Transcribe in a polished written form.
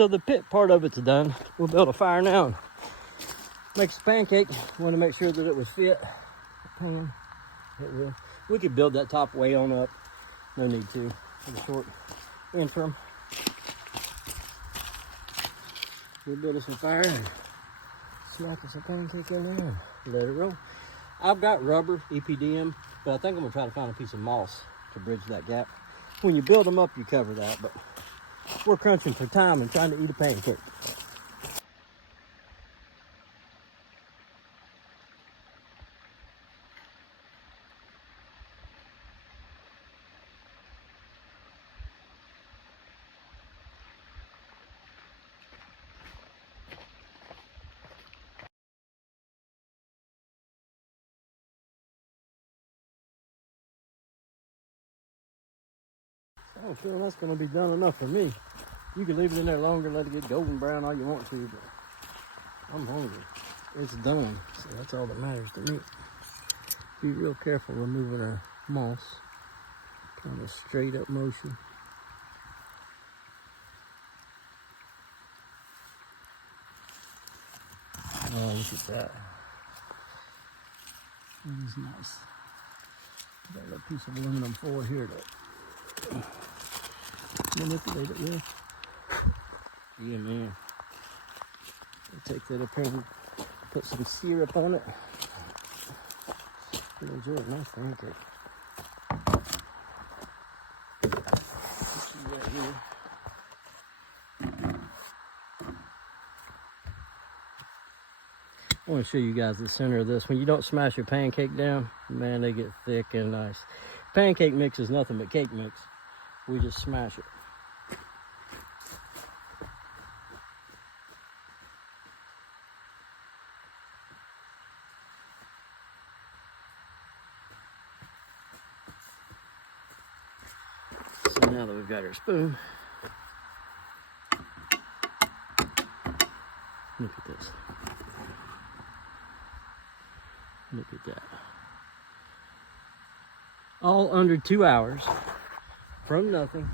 so the pit part of it's done. We'll build a fire now and make a pancake. Want to make sure that it was fit. The pan, it will. We could build that top way on up. No need to for the short interim. We'll build us some fire and smack us a pancake in there and let it roll. I've got rubber, EPDM, but I think I'm gonna try to find a piece of moss to bridge that gap. When you build them up, you cover that, but we're crunching for time and trying to eat a pancake. I don't feel that's gonna be done enough for me. You can leave it in there longer, let it get golden brown all you want to, but I'm hungry. It's done, so that's all that matters to me. Be real careful removing our moss. Kind of straight up motion. Oh, look at that. That is nice. Got a little piece of aluminum foil here to manipulate it with. Yeah, man. I'll take that up here and put some syrup on it. You'll enjoy a nice pancake. Right here. I want to show you guys the center of this. When you don't smash your pancake down, man, they get thick and nice. Pancake mix is nothing but cake mix. We just smash it. So now that we've got our spoon, look at this. Look at that. All under 2 hours from nothing.